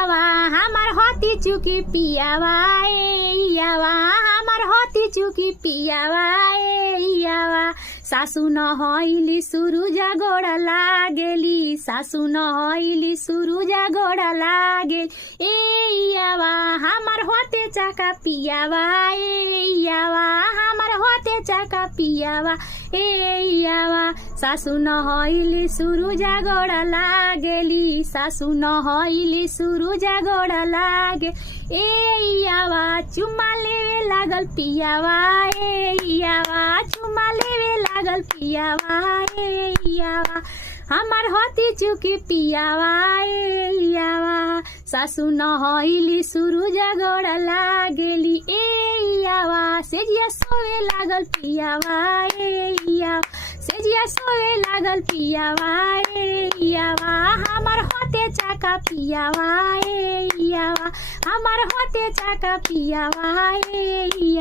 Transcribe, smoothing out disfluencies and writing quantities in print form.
यावा हमार होती चुकी पियावा ए यावा हमार होती चुकी पियावा ए यावा सासू न हईली सुरुजा गोड़ा लागेली सासू न हईली सुरुजा गोड़ा लागेल ए यावा हमार होते चाका पियावा ए यावा हमार होते चाका पियावा ए यावा सासू न हईली सुरुजा गोड़ा लागेली सासू न हईली सुरुजा गोड़ा लागे ए यावा चुमा लेवे लागल पियावा ए यावा चुमा लेवे लागल पियावा ए यावा हमार होती चुकी पियावा ए यावा सासू न हईली सुरुजा गोड़ा लागेली ए यावा सेजिया सोवे लागल पियावा ए यावा सेजिया सोवे लागल पियावा ए यावा हमार होते चाका पियावा ए यावा हमार होते चाका पियावा ए यावा।